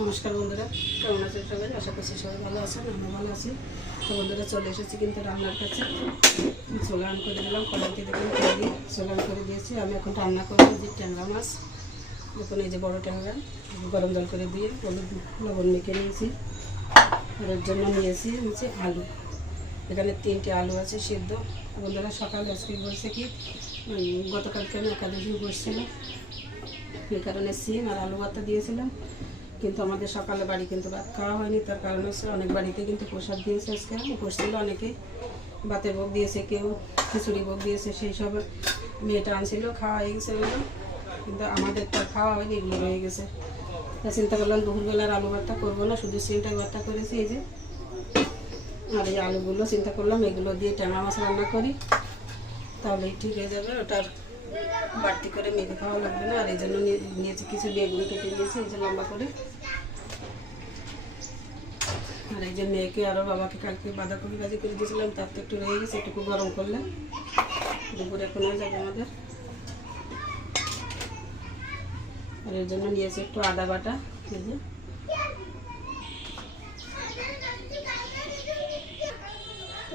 নমস্কার বন্ধুরা, কেমন আছেন সবাই? আশা করছি সবাই ভালো আছেন, আমি ভালো আছি। তো বন্ধুরা চলে এসেছি কিন্তু রান্নার কাছে। চোলা অন করে দিলাম, কড়াইতে দেখুন তেল চোলা অন করে দিয়েছি। আমি এখন রান্না করবো যে ট্যাংরা মাছ। দেখুন এই যে বড়ো ট্যাংরা গরম জল করে দিয়ে হলুদ লবণ মেখে নিয়েছি। আর এর জন্য নিয়েছি হচ্ছে আলু। এখানে 3টে আলু আছে সেদ্ধ। বন্ধুরা সকালে আজকে বলছে কি গতকালকে আমি একাদশী বসছিলাম, এই কারণে সিম আর আলু ভাতটা দিয়েছিলাম। কিন্তু আমাদের সকালে বাড়ি কিন্তু ভাত খাওয়া হয়নি, তার কারণ হচ্ছে অনেক বাড়িতে কিন্তু প্রসাদ দিয়েছে। আজকে উপোস ছিল, অনেকে ভাতের ভোগ দিয়েছে, কেউ খিচুড়ি ভোগ দিয়েছে। সেই সব মেয়েটা আনছিল, খাওয়া হয়ে গেছে এগুলো, কিন্তু আমাদের তো খাওয়া হয়নি, এগুলো রয়ে গেছে। তা চিন্তা করলাম দুপুরবেলার আলু ভাতটা করবো না, শুধু সিমটা ভাতটা করেছি এই যে। আর এই আলুগুলো চিন্তা করলাম এগুলো দিয়ে ট্যাংরা মাছ রান্না করি, তাহলেই ঠিক হয়ে যাবে। ওটার বাড়তি করে মেখে খাওয়া লাগবে না। আর এই জন্য নিয়েছি কিছু বেগুন কেটে নিয়েছি এই যে লম্বা করে। আর এই যে মেয়েকে আরও বাবাকে কালকে বাঁধাকপি ভাজি করে দিয়েছিলাম, তার তো একটু রয়ে গেছে, একটু গরম করলে দুপুরে এখন হয়ে যাবে আমাদের। আর এর জন্য নিয়েছি একটু আদা বাটা। এই যে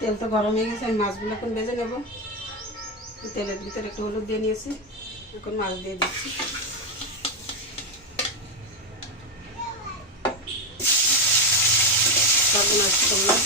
তেল তো গরম হয়ে গেছে, আমি মাছগুলো এখন ভেজে নেব। তেলের ভিতরে একটু হলুদ দিয়ে নিয়েছি, এখন মাছ দিয়ে দিচ্ছি। মাছ করলাম,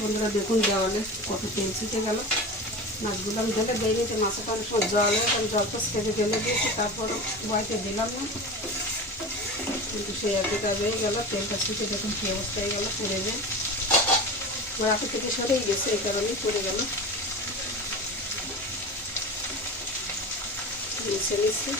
বন্ধুরা দেখুন দেওয়ালে কত তেল ছিটে গেল। মাছগুলো আমি ঢেলে দিইনি, তো মাছটা অনেক সময় জল হয়, কারণ জল তো সেরে ঢেলে দিয়েছি, তারপরও বয়তে দিলাম না, কিন্তু সেই এতটা রয়ে গেল। তেলটা ছিটে দেখুন কী অবস্থা হয়ে গেল, পড়ে যায়। আমার হাতে থেকে সরেই গেছে, এই কারণেই পড়ে গেল। মিশে নিচ্ছি।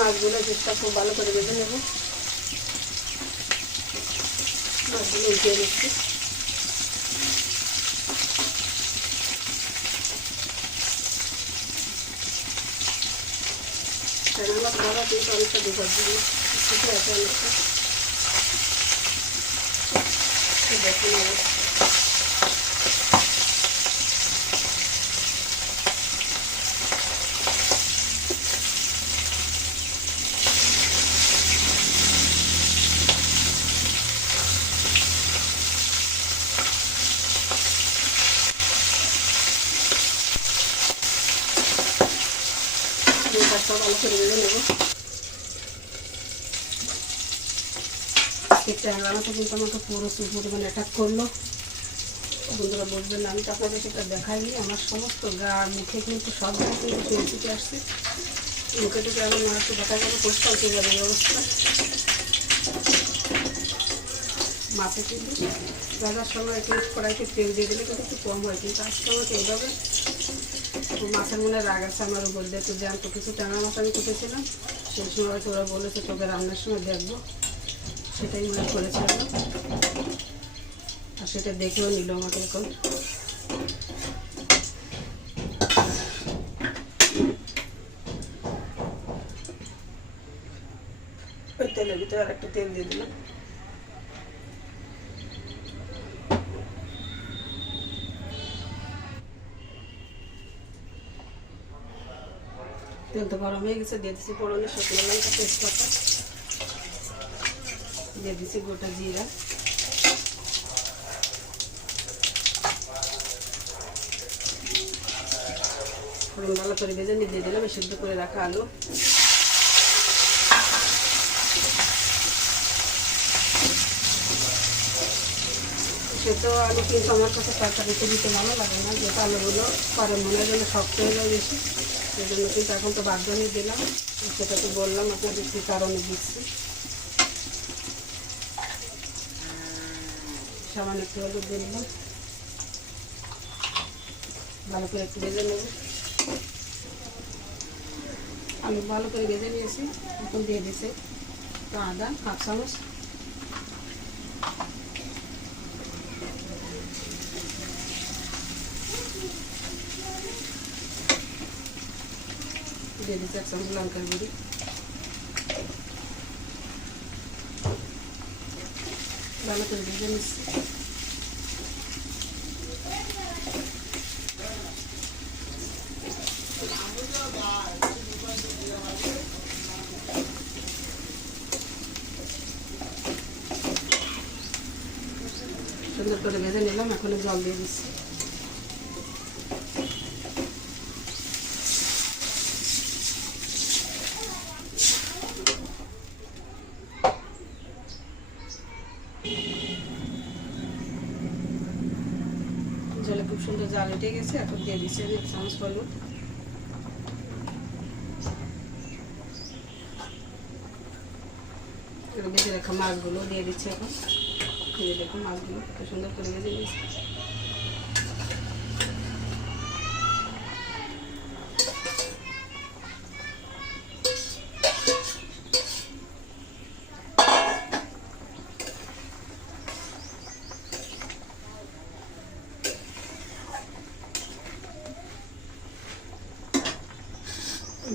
মাছগুলো চেষ্টা খুব ভালো করে ভেজে নেব। মাছগুলো উঠিয়ে নিচ্ছি। ট্যাংরা মাছ বড় কিন্তু অনেকটা দুবার দিয়ে ছুটে আছে অনেকটা। দেখুন অবস্থা। ভালো করে ভেজে নেব। ট্যাংরা মাছটা কিন্তু আমাকে পুরো পরিমাণে অ্যাটাক করলো। বন্ধুরা বলবেন না, আমি তো আপনাদের সেটা দেখাইনি। আমার সমস্ত গা মুখে কিন্তু সব জায়গায় কিন্তু তেল ছিটে আসছে। মুখে টুকে এখন একটু দেখা যাবে, পরিষ্কার হয়ে যাবে এই অবস্থা। মাছে কিন্তু ভাজার সময় একটু কড়াইতে তেল দিয়ে দিলে কিন্তু একটু কম হয়, কিন্তু আজকে আমাকে এইভাবে মাছের মনে রাগ আছে আমার উপর দিয়ে। তো জ্যান্ত কিছু ট্যাংরা মাছ আমি কুটেছিলাম, সেই সময় তো ওরা বলেছে তোকে রান্নার সময় দেখবো, সেটাই মনে করেছে। আর সেটা দেখেও নিল আমাকে। এখন ওই তেলের ভিতরে আর একটু তেল দিয়ে দিলাম। তেল তো গরম হয়ে গেছে, দিয়ে দিচ্ছি ফোড়নে শুকনো লঙ্কা, তেজপাতা, দিয়ে দিচ্ছি গোটা জিরা, ফোড়ন ভালো করে ভেজে নিয়ে দিয়ে দিলাম সিদ্ধ করে রাখা আলু। সেতো আলু কিন্তু আমার কাছে তরকারিতে দিতে ভালো লাগে না, যেহেতু আলুগুলো পরে মনে হয় যেন শক্ত হয়ে যায় বেশি, সেই জন্য কিন্তু এখন তো বাধ্য হয়ে দিলাম। সেটা তো বললাম আপনাদের কী কারণে দিচ্ছি। সামান্য একটু হলুদ দিয়ে নিলাম, ভালো করে একটু ভেজে নেব। আলু ভালো করে ভেজে নিয়েছি, এখন দিয়ে দিয়েছে আদা হাফ চামচ, দিয়ে দিচ্ছে 1 চামচ লঙ্কার গুঁড়ি, ভালো করে ভেজে নিচ্ছি। সুন্দর করে ভেজে নিলাম, এখন জল দিয়ে দিচ্ছি। জলে খুব সুন্দর জাল উঠে গেছে, এখন দিয়ে দিচ্ছি আমি 1 চামচ হলুদ, ভেজে রাখা মাছগুলো দিয়ে দিচ্ছি। এখন দিয়ে দেখুন মাছগুলো কত সুন্দর করে ভেজে নিয়েছি।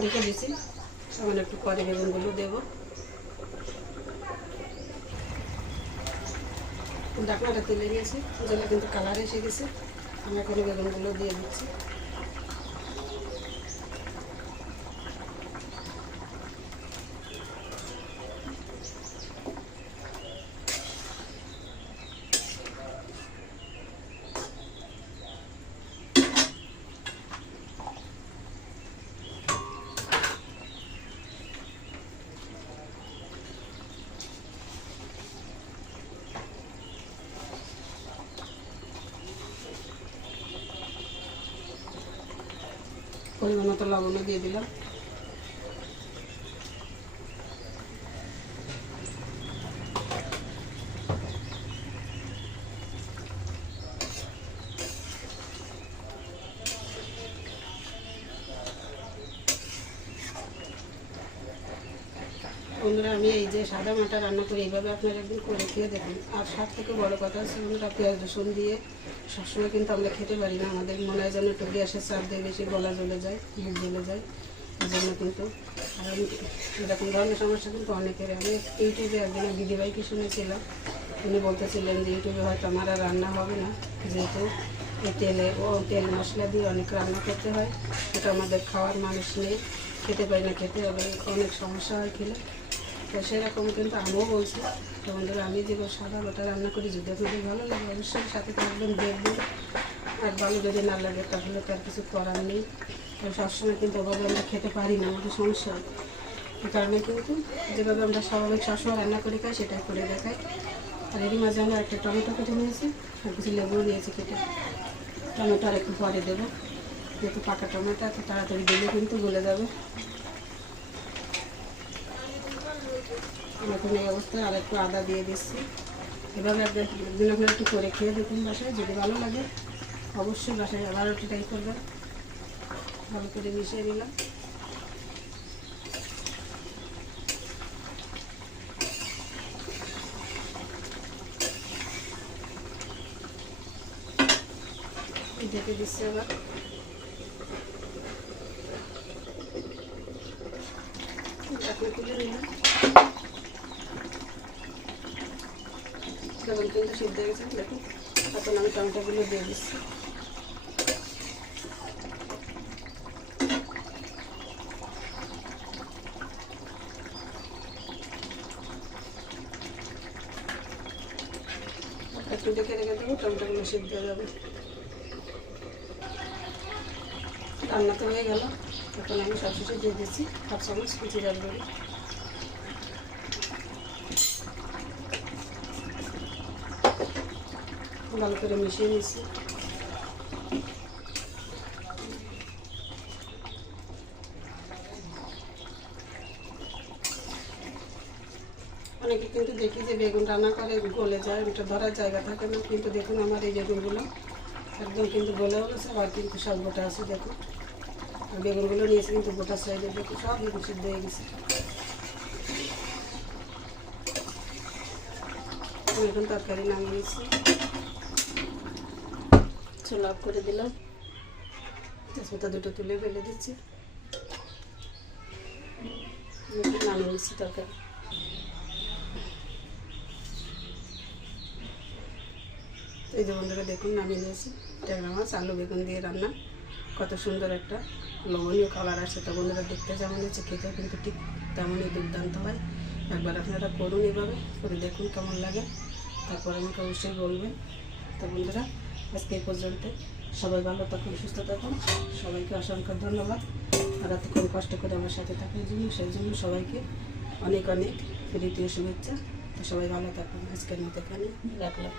ঢেকে দিচ্ছি, এখন একটু পরে বেগুনগুলো দেবো। ঢাকনাটা তুলে নিয়েছি, জলে কিন্তু কালার এসে গেছে। আমি এখন বেগুনগুলো দিয়ে দিচ্ছি। পরিমাণ মতো লবণও দিয়ে দিলাম। বন্ধুরা, আমি এই যে সাদা মাটা রান্না করি, এইভাবে আপনারা একদিন করে খেয়ে দেখুন। আর সব থেকে বড় কথা হচ্ছে বন্ধুরা, পেঁয়াজ রসুন দিয়ে সবসময় কিন্তু আমরা খেতে পারি না। আমাদের মনে হয় যেন একটু গ্যাসের চাপ দিয়ে বেশি গলা জ্বলে যায়, মুখ জ্বলে যায়। এই জন্য কিন্তু এরকম ধরনের সমস্যা কিন্তু অনেকের। আমি ইউটিউবে একদিনের দিদিভাইকে শুনেছিলাম, উনি বলতেছিলেন যে ইউটিউবে হয়তো আমার আর রান্না হবে না, যেহেতু এই তেল মশলা দিয়ে অনেক রান্না করতে হয়, সেটা আমাদের খাওয়ার মানুষ নেই, খেতে পারি না, খেতে হবে অনেক সমস্যা হয় খেলে। তো সেরকম কিন্তু আমিও বলছি। তো বন্ধুরা, আমি যে সাদা গোটা রান্না করি, যদি আপনাদের ভালো লাগে অবশ্যই সাথে থাকবেন, দেখবেন। আর ভালো যদি না লাগে তাহলে তার কিছু করার নেই। তো সবসময় কিন্তু ওভাবে আমরা খেতে পারি না, আমাদের সমস্যা হয়। এই কারণে কিন্তু যেভাবে আমরা স্বাভাবিক সবসময় রান্না করে খাই সেটাই করে দেখাই। আর এরই মাঝে আমরা একটা টমেটো কেটে নিয়েছি, আর কিছু লেবু নিয়েছি কেটে। টমেটো আর একটু পরে দেবো, যেহেতু পাকা টমেটো এত তাড়াতাড়ি দিলে কিন্তু গলে যাবে। এখন এই অবস্থায় আর একটু আদা দিয়ে দিচ্ছি। এভাবে একদিন আপনারা একটু করে খেয়ে দেখুন বাসায়, যদি ভালো লাগে অবশ্যই বাসায় আবারও ট্রাই করবেন। ভালো করে মিশিয়ে নিলাম। ঢেকে দিচ্ছি আবার। তুলে নিলাম, কেবল কিন্তু সিদ্ধ হয়ে গেছে দেখুন। এখন আমি টমেটোগুলো দিয়ে দিচ্ছি। একটু দেখে রেখে দেবো, টমেটোগুলো সিদ্ধ হয়ে যাবে। রান্না তো হয়ে গেল, এখন আমি সবশেষে দিয়ে দিচ্ছি হাফ চামচ জিরার গুঁড়ি। ভালো করে মিশিয়ে নিচ্ছি। অনেকে কিন্তু দেখি যে বেগুন রান্না করে গলে যায়, ওটা ধরার জায়গা থাকে না, কিন্তু দেখুন আমার এই বেগুনগুলো একদম কিন্তু গলেও গেছে, আর কিন্তু সব গোটা আছে দেখুন। আর বেগুনগুলো নিয়েছি কিন্তু গোটা সাইজের, দেখো সব বেগুন সিদ্ধ হয়ে গেছে। আমি এখন তরকারি নামিয়ে নিচ্ছি, চুলা অফ করে দিলাম, তেজপাতা দুটো তুলে ফেলে দিচ্ছি, নামিয়ে নিচ্ছি তরকারি। এই যে বন্ধুরা দেখুন নামিয়ে নিয়েছি ট্যাংরা মাছ আলু বেগুন দিয়ে রান্না, কত সুন্দর একটা লবণীয় কালার আসে। তো বন্ধুরা দেখতে যেমন হচ্ছে খেতেও কিন্তু ঠিক তেমনই দুর্দান্ত হয়। একবার আপনারা করুন, এভাবে করে দেখুন কেমন লাগে, তারপর আমাকে অবশ্যই বলবেন। তো বন্ধুরা আজকে এই পর্যন্ত, সবাই ভালো থাকুন, সুস্থ থাকুন, সবাইকে অসংখ্য ধন্যবাদ। আর এতক্ষণ কষ্ট করে আমার সাথে থাকার জন্য, সেই জন্য সবাইকে অনেক অনেক প্রীতীয় শুভেচ্ছা। তো সবাই ভালো থাকুন, আজকের মতো এখানে রাখলাম।